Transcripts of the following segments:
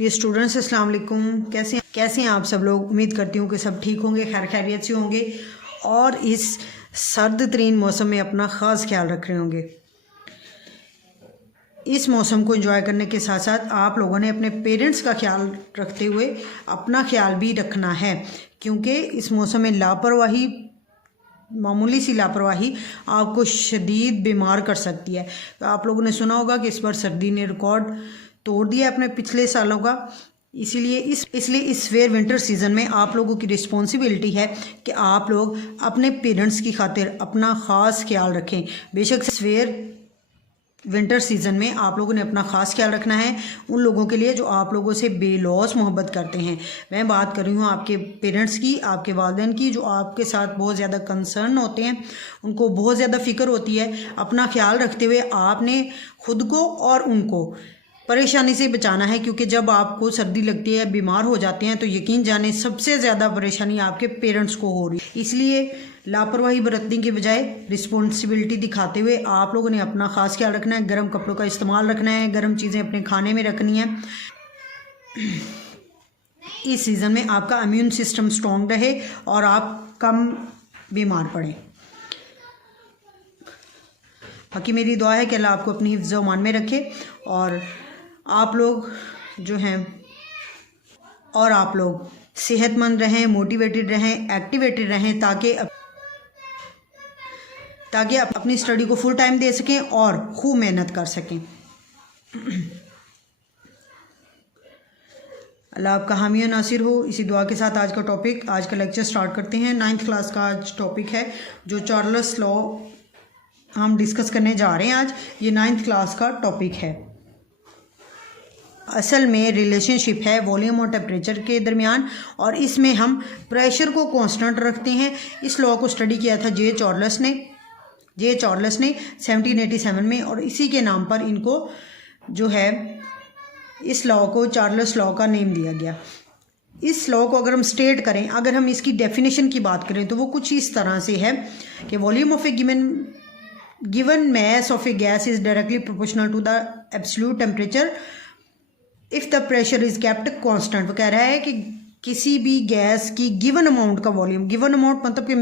ये स्टूडेंट्स अस्सलाम वालेकुम, कैसे हैं आप सब लोग। उम्मीद करती हूँ कि सब ठीक होंगे, खैर खैरियत से होंगे और इस सर्द तरीन मौसम में अपना ख़ास ख्याल रख रहे होंगे। इस मौसम को एंजॉय करने के साथ साथ आप लोगों ने अपने पेरेंट्स का ख्याल रखते हुए अपना ख्याल भी रखना है, क्योंकि इस मौसम में लापरवाही, मामूली सी लापरवाही आपको शदीद बीमार कर सकती है। तो आप लोगों ने सुना होगा कि इस बार सर्दी ने रिकॉर्ड तोड़ दिया अपने पिछले सालों का। इसलिए इस फेयर विंटर सीज़न में आप लोगों की रिस्पॉन्सिबिलिटी है कि आप लोग अपने पेरेंट्स की खातिर अपना ख़ास ख्याल रखें। बेशक इस फेयर विंटर सीज़न में आप लोगों ने अपना ख़ास ख्याल रखना है उन लोगों के लिए जो आप लोगों से बेलौस मोहब्बत करते हैं। मैं बात कर रही हूँ आपके पेरेंट्स की, आपके वालिदैन की, जो आपके साथ बहुत ज़्यादा कंसर्न होते हैं, उनको बहुत ज़्यादा फ़िक्र होती है। अपना ख्याल रखते हुए आपने खुद को और उनको परेशानी से बचाना है, क्योंकि जब आपको सर्दी लगती है, बीमार हो जाते हैं, तो यकीन जाने सबसे ज़्यादा परेशानी आपके पेरेंट्स को हो रही है। इसलिए लापरवाही बरतने के बजाय रिस्पॉन्सिबिलिटी दिखाते हुए आप लोगों ने अपना ख़ास ख्याल रखना है। गर्म कपड़ों का इस्तेमाल रखना है, गर्म चीज़ें अपने खाने में रखनी है। इस सीज़न में आपका इम्यून सिस्टम स्ट्रॉन्ग रहे और आप कम बीमार पड़ें। बाकी मेरी दुआ है कि अल्लाह आपको अपनी हिफ्ज़ व मान में रखे और आप लोग जो हैं और आप लोग सेहतमंद रहें, मोटिवेटेड रहें, एक्टिवेटेड रहें, ताकि आप अपनी स्टडी को फुल टाइम दे सकें और खूब मेहनत कर सकें। अल्लाह आपका हामी और नासिर हो। इसी दुआ के साथ आज का लेक्चर स्टार्ट करते हैं। 9th क्लास का आज टॉपिक है जो चार्ल्स लॉ हम डिस्कस करने जा रहे हैं। आज ये 9th क्लास का टॉपिक है। असल में रिलेशनशिप है वॉल्यूम और टेम्परेचर के दरमियान, और इसमें हम प्रेशर को कांस्टेंट रखते हैं। इस लॉ को स्टडी किया था जे चार्ल्स ने 1787 में, और इसी के नाम पर इनको जो है इस लॉ को चार्ल्स लॉ का नेम दिया गया। इस लॉ को अगर हम स्टेट करें, अगर हम इसकी डेफिनेशन की बात करें, तो वो कुछ इस तरह से है कि volume of A given mass of a gas is directly proportional to the absolute temperature if the pressure is kept constant। वो कह रहा है कि किसी भी गैस की गिवन अमाउंट का वॉल्यूम, गिवन अमाउंट मतलब कि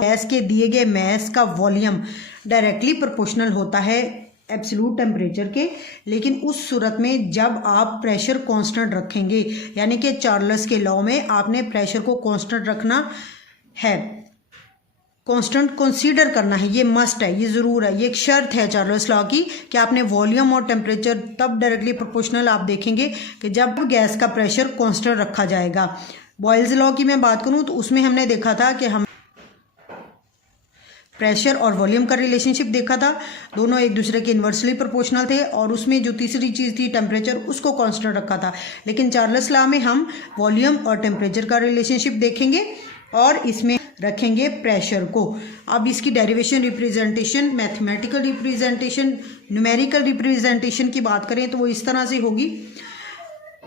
गैस के दिए गए मैस का वॉल्यूम डायरेक्टली प्रोपोर्शनल होता है एब्सोल्यूट टेम्परेचर के, लेकिन उस सूरत में जब आप प्रेशर कांस्टेंट रखेंगे, यानी कि चार्ल्स के लॉ में आपने प्रेशर को कांस्टेंट रखना है, कांस्टेंट कंसीडर करना है, ये मस्ट है, ये ज़रूर है, ये एक शर्त है चार्ल्स लॉ की कि आपने वॉल्यूम और टेम्परेचर तब डायरेक्टली प्रोपोर्शनल आप देखेंगे कि जब गैस का प्रेशर कांस्टेंट रखा जाएगा। बॉयल्स लॉ की मैं बात करूं तो उसमें हमने देखा था कि हम प्रेशर और वॉल्यूम का रिलेशनशिप देखा था, दोनों एक दूसरे के इन्वर्सली प्रोपोर्शनल थे, और उसमें जो तीसरी चीज़ थी टेम्परेचर, उसको कांस्टेंट रखा था। लेकिन चार्ल्स लॉ में हम वॉल्यूम और टेम्परेचर का रिलेशनशिप देखेंगे और इसमें रखेंगे प्रेशर को। अब इसकी derivation, representation, mathematical representation, numerical representation की बात करें तो वो इस तरह से होगी।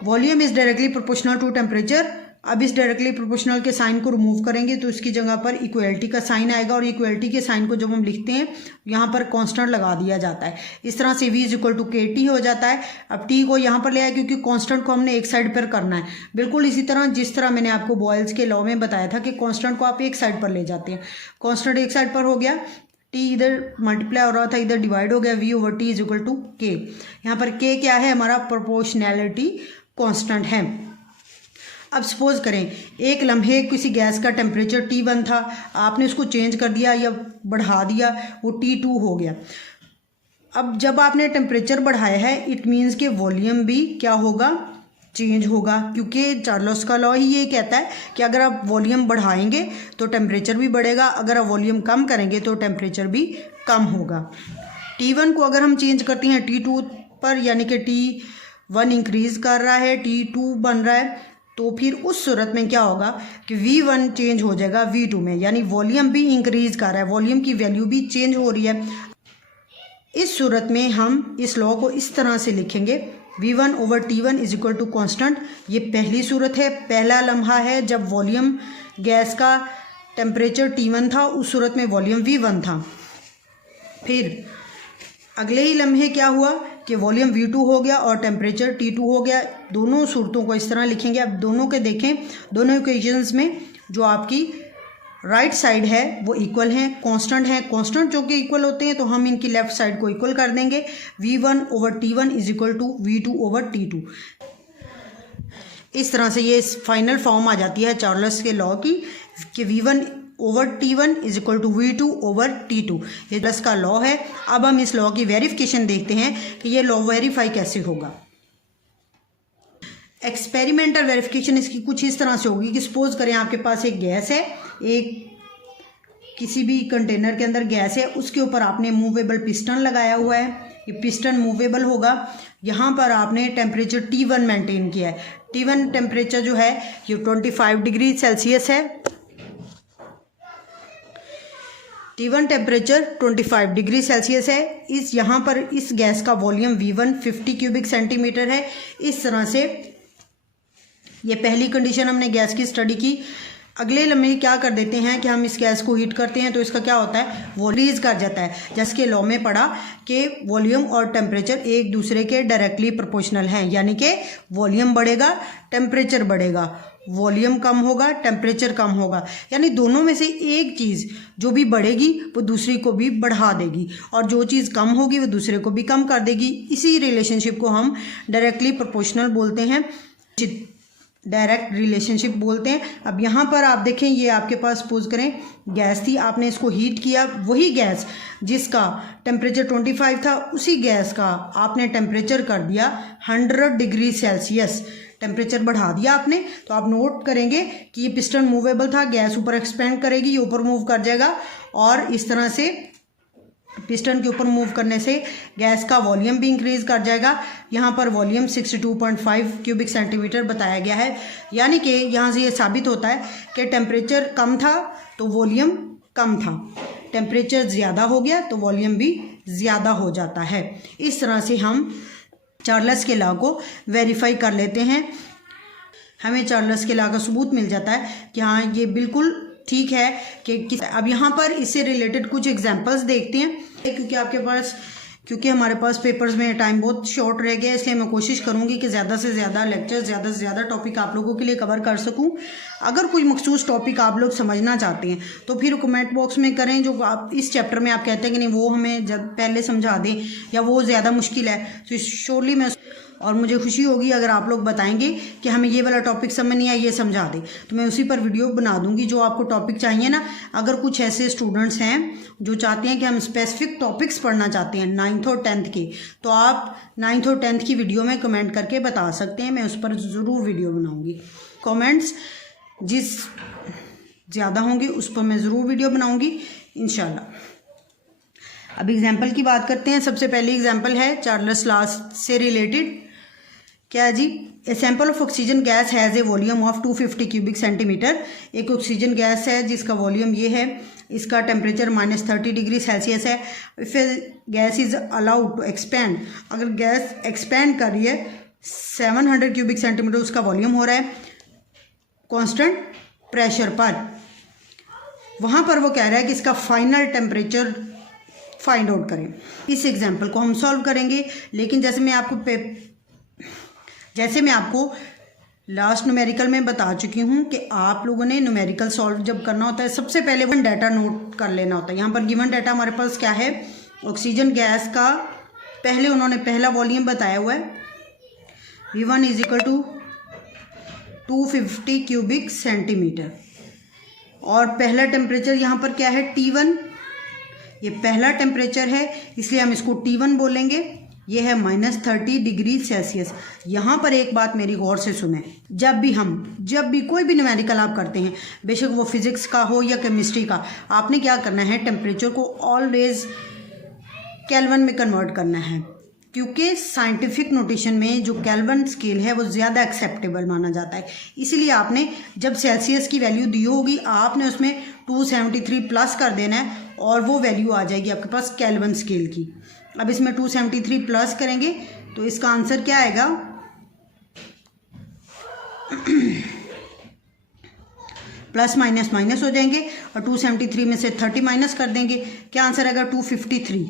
Volume is directly proportional to temperature. अब इस डायरेक्टली प्रोपोर्शनल के साइन को रिमूव करेंगे तो इसकी जगह पर इक्वलिटी का साइन आएगा, और इक्वलिटी के साइन को जब हम लिखते हैं यहाँ पर कांस्टेंट लगा दिया जाता है। इस तरह से v = kt हो जाता है। अब t को यहाँ पर ले आया क्योंकि कांस्टेंट को हमने एक साइड पर करना है। बिल्कुल इसी तरह जिस तरह मैंने आपको बॉयल्स के लॉ में बताया था कि कांस्टेंट को आप एक साइड पर ले जाते हैं। कांस्टेंट एक साइड पर हो गया, t इधर मल्टीप्लाई हो रहा था, इधर डिवाइड हो गया, v/t = k। यहाँ पर k क्या है? हमारा प्रोपोर्शनैलिटी कांस्टेंट है। अब सपोज करें एक लम्हे किसी गैस का टेम्परेचर T1 था, आपने उसको चेंज कर दिया या बढ़ा दिया, वो T2 हो गया। अब जब आपने टेम्परेचर बढ़ाया है, इट मीन्स कि वॉल्यूम भी क्या होगा? चेंज होगा, क्योंकि चार्ल्स का लॉ ही ये कहता है कि अगर आप वॉल्यूम बढ़ाएंगे तो टेम्परेचर भी बढ़ेगा, अगर आप वॉल्यूम कम करेंगे तो टेम्परेचर भी कम होगा। T1 को अगर हम चेंज करते हैं T2 पर, यानी कि T1 इंक्रीज़ कर रहा है, T2 बन रहा है, तो फिर उस सूरत में क्या होगा कि V1 चेंज हो जाएगा V2 में, यानी वॉल्यूम भी इंक्रीज़ कर रहा है, वॉल्यूम की वैल्यू भी चेंज हो रही है। इस सूरत में हम इस लॉ को इस तरह से लिखेंगे, V1/T1 = कांस्टेंट। ये पहली सूरत है, पहला लम्हा है जब वॉल्यूम गैस का टेम्परेचर T1 था, उस सूरत में वॉल्यूम V1 था। फिर अगले ही लम्हे क्या हुआ कि वॉल्यूम V2 हो गया और टेम्परेचर T2 हो गया। दोनों सूरतों को इस तरह लिखेंगे। अब दोनों के देखें, दोनों इक्वेशंस में जो आपकी राइट साइड है वो इक्वल हैं, कांस्टेंट हैं। कांस्टेंट जो कि इक्वल होते हैं तो हम इनकी लेफ्ट साइड को इक्वल कर देंगे। V1/T1 is equal to V2/T2। इस तरह से ये फाइनल फॉर्म आ जाती है चार्ल्स के लॉ की कि V1/T1 is equal to V2/T2। ये चार्ल्स का लॉ है। अब हम इस लॉ की वेरिफिकेशन देखते हैं कि ये लॉ वेरीफाई कैसे होगा। एक्सपेरिमेंटल वेरिफिकेशन इसकी कुछ इस तरह से होगी कि सपोज करें आपके पास एक गैस है, एक किसी भी कंटेनर के अंदर गैस है, उसके ऊपर आपने मूवेबल पिस्टन लगाया हुआ है। ये पिस्टन मूवेबल होगा। यहाँ पर आपने टेम्परेचर T1 मेंटेन किया है। T1 टेम्परेचर जो है ये 25 डिग्री सेल्सियस है। T1 टेम्परेचर 25 डिग्री सेल्सियस है। इस यहाँ पर इस गैस का वॉल्यूम V1 50 क्यूबिक सेंटीमीटर है। इस तरह से ये पहली कंडीशन हमने गैस की स्टडी की। अगले लम्हे क्या कर देते हैं कि हम इस गैस को हीट करते हैं तो इसका क्या होता है, वो रिलीज कर जाता है। जैसे कि लॉ में पढ़ा कि वॉल्यूम और टेम्परेचर एक दूसरे के डायरेक्टली प्रोपोर्शनल हैं, यानी कि वॉल्यूम बढ़ेगा टेम्परेचर बढ़ेगा, वॉल्यूम कम होगा टेम्परेचर कम होगा, यानी दोनों में से एक चीज़ जो भी बढ़ेगी वो दूसरी को भी बढ़ा देगी और जो चीज़ कम होगी वो दूसरे को भी कम कर देगी। इसी रिलेशनशिप को हम डायरेक्टली प्रोपोर्शनल बोलते हैं, डायरेक्ट रिलेशनशिप बोलते हैं। अब यहाँ पर आप देखें, ये आपके पास सपोज करें गैस थी, आपने इसको हीट किया। वही गैस जिसका टेम्परेचर 25 था उसी गैस का आपने टेम्परेचर कर दिया 100 डिग्री सेल्सियस, टेम्परेचर बढ़ा दिया आपने। तो आप नोट करेंगे कि ये पिस्टन मूवेबल था, गैस ऊपर एक्सपेंड करेगी, ये ऊपर मूव कर जाएगा और इस तरह से पिस्टन के ऊपर मूव करने से गैस का वॉल्यूम भी इंक्रीज कर जाएगा। यहाँ पर वॉल्यूम 62.5 क्यूबिक सेंटीमीटर बताया गया है, यानी कि यहाँ से ये साबित होता है कि टेम्परेचर कम था तो वॉल्यूम कम था, टेम्परेचर ज़्यादा हो गया तो वॉल्यूम भी ज़्यादा हो जाता है। इस तरह से हम चार्ल्स के लॉ को वेरीफाई कर लेते हैं। हमें चार्ल्स के लॉ का सबूत मिल जाता है कि हाँ ये बिल्कुल ठीक है कि अब यहाँ पर इससे रिलेटेड कुछ एग्जांपल्स देखते हैं, क्योंकि हमारे पास पेपर्स में टाइम बहुत शॉर्ट रह गया, इसलिए मैं कोशिश करूँगी कि ज़्यादा से ज़्यादा लेक्चर, ज़्यादा से ज़्यादा टॉपिक आप लोगों के लिए कवर कर सकूँ। अगर कोई मखसूस टॉपिक आप लोग समझना चाहते हैं तो फिर कमेंट बॉक्स में करें, जो आप इस चैप्टर में आप कहते हैं कि नहीं वो हमें जब पहले समझा दें या वो ज़्यादा मुश्किल है, तो श्योरली मैं और मुझे खुशी होगी अगर आप लोग बताएंगे कि हमें ये वाला टॉपिक समझ नहीं आया, ये समझा दें, तो मैं उसी पर वीडियो बना दूंगी जो आपको टॉपिक चाहिए ना। अगर कुछ ऐसे स्टूडेंट्स हैं जो चाहते हैं कि हम स्पेसिफिक टॉपिक्स पढ़ना चाहते हैं 9th और 10th के, तो आप 9th और 10th की वीडियो में कमेंट करके बता सकते हैं, मैं उस पर ज़रूर वीडियो बनाऊँगी। कॉमेंट्स जिस ज़्यादा होंगे उस पर मैं ज़रूर वीडियो बनाऊँगी इंशाल्लाह। अब एग्जाम्पल की बात करते हैं। सबसे पहली एग्जाम्पल है चार्ल्स लॉ से रिलेटेड। क्या है जी, a sample of oxygen gas has a volume of 250 cubic centimetre. एक ऑक्सीजन गैस है जिसका वॉल्यूम ये है, इसका टेम्परेचर -30 डिग्री सेल्सियस है। If gas is allowed to expand, अगर गैस एक्सपैंड कर रही है 700 क्यूबिक सेंटीमीटर उसका वॉल्यूम हो रहा है कांस्टेंट प्रेशर पर, वहाँ पर वो कह रहा है कि इसका फाइनल टेम्परेचर फाइंड आउट करें। इस एग्जाम्पल को हम सॉल्व करेंगे, लेकिन जैसे मैं आपको लास्ट न्यूमेरिकल में बता चुकी हूँ कि आप लोगों ने न्यूमेरिकल सॉल्व जब करना होता है सबसे पहले वन डाटा नोट कर लेना होता है। यहाँ पर गिवन डाटा हमारे पास क्या है, ऑक्सीजन गैस का पहले उन्होंने पहला वॉल्यूम बताया हुआ है V1 is equal to 250 cubic centimetre और पहला टेम्परेचर यहाँ पर क्या है T1, ये पहला टेम्परेचर है इसलिए हम इसको T1 बोलेंगे। ये है -30 डिग्री सेल्सियस। यहाँ पर एक बात मेरी गौर से सुने, जब भी कोई भी न्यूमेरिकल आप करते हैं, बेशक वो फिजिक्स का हो या केमिस्ट्री का, आपने क्या करना है, टेम्परेचर को ऑलवेज केल्विन में कन्वर्ट करना है, क्योंकि साइंटिफिक नोटेशन में जो केल्विन स्केल है वो ज़्यादा एक्सेप्टेबल माना जाता है। इसलिए आपने जब सेल्सियस की वैल्यू दी होगी आपने उसमें 273 प्लस कर देना है और वो वैल्यू आ जाएगी आपके पास केल्विन स्केल की। अब इसमें 273 प्लस करेंगे तो इसका आंसर क्या आएगा, प्लस माइनस माइनस हो जाएंगे और 273 में से 30 माइनस कर देंगे, क्या आंसर आएगा 253।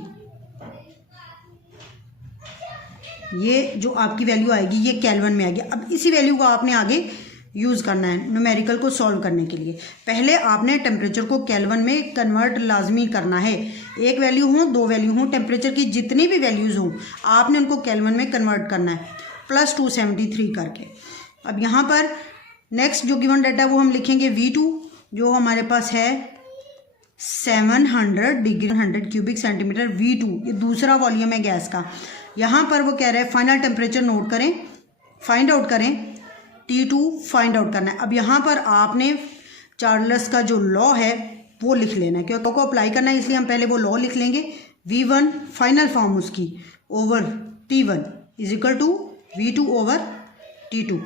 ये जो आपकी वैल्यू आएगी ये केल्विन में आएगी। अब इसी वैल्यू को आपने आगे यूज़ करना है न्यूमेरिकल को सॉल्व करने के लिए। पहले आपने टेम्परेचर को केल्विन में कन्वर्ट लाजमी करना है। एक वैल्यू हो, दो वैल्यू हो, टेम्परेचर की जितनी भी वैल्यूज़ हों आपने उनको केल्विन में कन्वर्ट करना है +273 करके। अब यहाँ पर नेक्स्ट जो गिवन डाटा वो हम लिखेंगे V2 जो हमारे पास है 700 डिग्री 100 क्यूबिक सेंटीमीटर V2, ये दूसरा वॉल्यूम है गैस का। यहाँ पर वो कह रहे हैं फाइनल टेम्परेचर नोट करें, फाइंड आउट करें, T2 फाइंड आउट करना है। अब यहाँ पर आपने चार्ल्स का जो लॉ है वो लिख लेना है, क्योंकि को अप्लाई करना है इसलिए हम पहले वो लॉ लिख लेंगे। V1 फाइनल फॉर्म उसकी over T1 is equal to V2 over T2।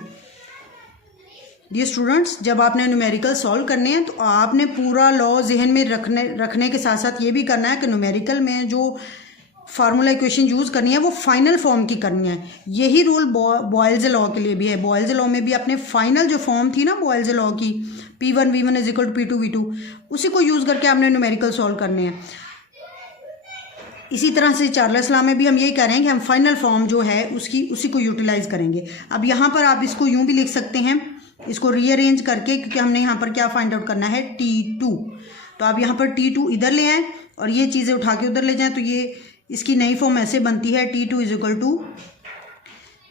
Dear students, जब आपने न्यूमेरिकल सॉल्व करने हैं तो आपने पूरा लॉ जहन में रखने के साथ साथ ये भी करना है कि न्यूमेरिकल में जो फार्मूला इक्वेशन यूज़ करनी है वो फाइनल फॉर्म की करनी है। यही रूल बॉयल्स लॉ के लिए भी है। बॉयल्स लॉ में भी अपने फाइनल जो फॉर्म थी ना बॉयल्स लॉ की P1 V1 is equal to P2 V2, उसी को यूज़ करके आपने न्यूमेरिकल सॉल्व करने हैं। इसी तरह से चार्ल्स लॉ में भी हम यही करेंगे, हम फाइनल फॉर्म जो है उसी को यूटिलाइज करेंगे। अब यहाँ पर आप इसको यूँ भी लिख सकते हैं, इसको रीअरेंज करके, क्योंकि हमने यहाँ पर क्या फाइंड आउट करना है T2। तो आप यहाँ पर T2 इधर ले आएँ और ये चीज़ें उठा के उधर ले जाएँ, तो ये इसकी नई फॉर्म ऐसे बनती है T2 is equal to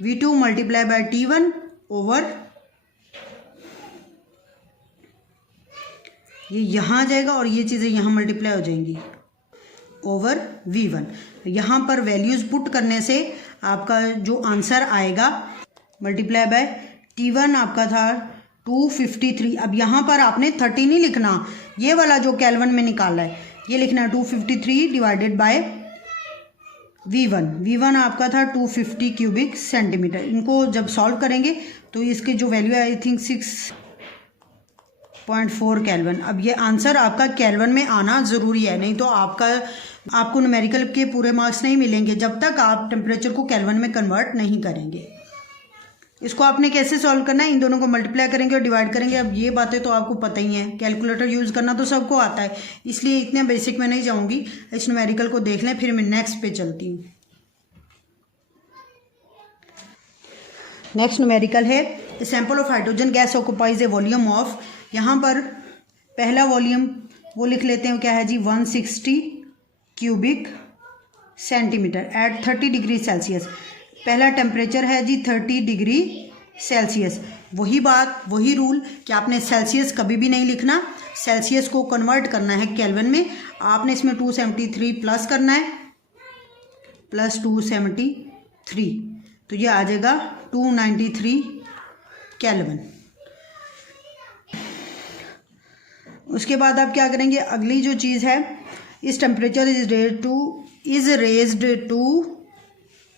V2 multiply by T1 over, ये यहाँ आ जाएगा और ये चीज़ें यहाँ मल्टीप्लाई हो जाएंगी ओवर V1। यहाँ पर वैल्यूज़ पुट करने से आपका जो आंसर आएगा मल्टीप्लाई बाय T1 आपका था 253। अब यहाँ पर आपने 30 नहीं लिखना, ये वाला जो केल्विन में निकाला है ये लिखना 253 डिवाइडेड बाय V1 आपका था 250 क्यूबिक सेंटीमीटर। इनको जब सॉल्व करेंगे तो इसकी जो वैल्यू है आई थिंक 6.4 केल्विन। अब ये आंसर आपका केल्विन में आना ज़रूरी है, नहीं तो आपको न्यूमेरिकल के पूरे मार्क्स नहीं मिलेंगे जब तक आप टेम्परेचर को केल्विन में कन्वर्ट नहीं करेंगे। इसको आपने कैसे सॉल्व करना है, इन दोनों को मल्टीप्लाई करेंगे और डिवाइड करेंगे। अब ये बातें तो आपको पता ही हैं, कैलकुलेटर यूज़ करना तो सबको आता है, इसलिए इतने बेसिक में नहीं जाऊंगी। इस न्यूमेरिकल को देख लें फिर मैं नेक्स्ट पे चलती हूँ। नेक्स्ट न्यूमेरिकल है ए sample of hydrogen gas occupies A volume of, यहाँ पर पहला वॉल्यूम वो लिख लेते हैं, क्या है जी 160 cubic centimetre at 30 degree Celsius. पहला टेम्परेचर है जी 30 डिग्री सेल्सियस। वही बात वही रूल कि आपने सेल्सियस कभी भी नहीं लिखना, सेल्सियस को कन्वर्ट करना है केल्विन में। आपने इसमें 273 प्लस करना है, प्लस 273, तो ये आ जाएगा 293 केल्विन। उसके बाद आप क्या करेंगे, अगली जो चीज़ है, इस temperature is raised to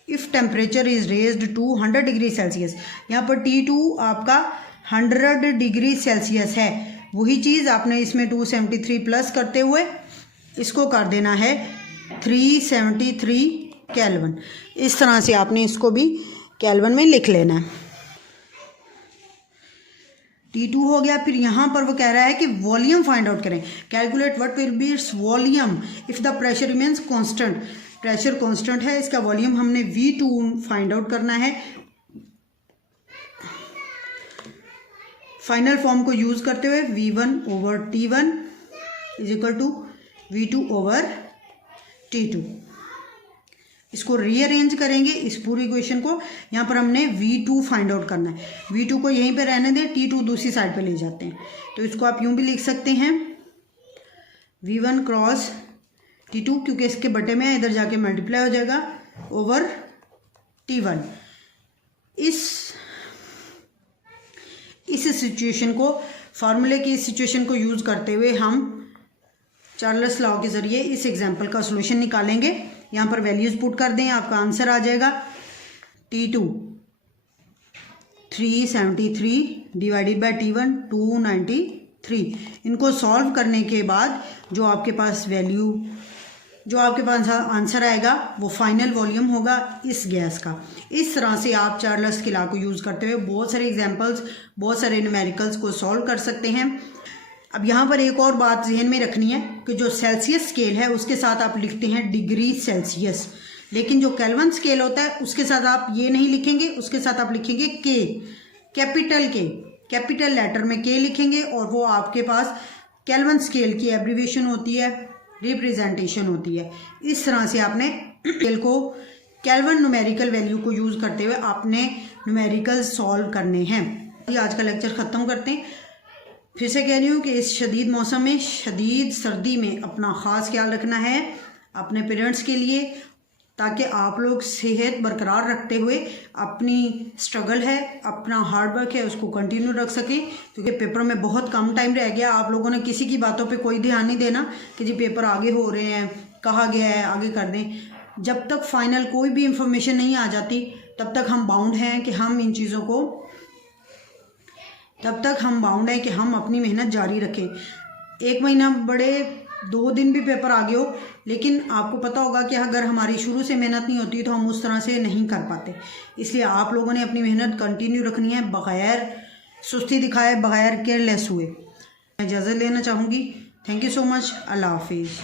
if temperature is raised to 100 degree Celsius. यहाँ पर T2 आपका 100 डिग्री सेल्सियस है। वही चीज़ आपने इसमें 273 प्लस करते हुए इसको कर देना है 373 केल्विन। इस तरह से आपने इसको भी केल्विन में लिख लेना है। T2 हो गया। फिर यहाँ पर वो कह रहा है कि वॉल्यूम फाइंड आउट करें, calculate what will be its volume if the pressure remains constant. Pressure constant है, इसका वॉल्यूम हमने V2 फाइंड आउट करना है। फाइनल फॉर्म को यूज करते हुए V1 over T1 is equal to V2 over T2। इसको रीअरेंज करेंगे इस पूरी इक्वेशन को। यहाँ पर हमने V2 फाइंड आउट करना है। V2 को यहीं पे रहने दें, T2 दूसरी साइड पे ले जाते हैं, तो इसको आप यूं भी लिख सकते हैं V1 क्रॉस T2, क्योंकि इसके बटे में इधर जाके मल्टीप्लाई हो जाएगा ओवर T1। इस सिचुएशन को, फार्मूले की इस सिचुएशन को यूज़ करते हुए हम चार्ल्स लॉ के ज़रिए इस एग्जाम्पल का सॉल्यूशन निकालेंगे। यहाँ पर वैल्यूज़ पुट कर दें, आपका आंसर आ जाएगा T2 373 डिवाइडेड बाय T1 293। इनको सॉल्व करने के बाद जो आपके पास आंसर आएगा वो फाइनल वॉल्यूम होगा इस गैस का। इस तरह से आप चार्ल्स के लॉ को यूज़ करते हुए बहुत सारे एग्जांपल्स, बहुत सारे न्यूमेरिकल्स को सॉल्व कर सकते हैं। अब यहाँ पर एक और बात जहन में रखनी है कि जो सेल्सियस स्केल है उसके साथ आप लिखते हैं डिग्री सेल्सियस, लेकिन जो केल्विन स्केल होता है उसके साथ आप ये नहीं लिखेंगे, उसके साथ आप लिखेंगे के, कैपिटल के, कैपिटल लेटर में के लिखेंगे और वो आपके पास केल्विन स्केल की एब्रीविएशन होती है, रिप्रेजेंटेशन होती है। इस तरह से आपने स्केल को केल्विन न्यूमेरिकल वैल्यू को यूज़ करते हुए आपने न्यूमेरिकल सॉल्व करने हैं। आज का लेक्चर ख़त्म करते हैं। फिर से कह रही हूँ कि इस शदीद मौसम में, शदीद सर्दी में अपना ख़ास ख्याल रखना है अपने पेरेंट्स के लिए, ताकि आप लोग सेहत बरकरार रखते हुए अपनी स्ट्रगल है, अपना हार्ड वर्क है, उसको कंटिन्यू रख सकें। क्योंकि पेपर में बहुत कम टाइम रह गया। आप लोगों ने किसी की बातों पे कोई ध्यान नहीं देना कि जी पेपर आगे हो रहे हैं, कहा गया है आगे कर दें। जब तक फाइनल कोई भी इंफॉर्मेशन नहीं आ जाती तब तक हम बाउंड हैं कि हम इन चीज़ों को, तब तक हम बाउंड हैं कि हम अपनी मेहनत जारी रखें। 1 महीना बड़े, 2 दिन भी पेपर आगे हो, लेकिन आपको पता होगा कि अगर हमारी शुरू से मेहनत नहीं होती तो हम उस तरह से नहीं कर पाते। इसलिए आप लोगों ने अपनी मेहनत कंटिन्यू रखनी है, बगैर सुस्ती दिखाए, बगैर केयरलेस हुए। मैं इजाज़त लेना चाहूँगी। Thank you so much. अल्लाह हाफिज़।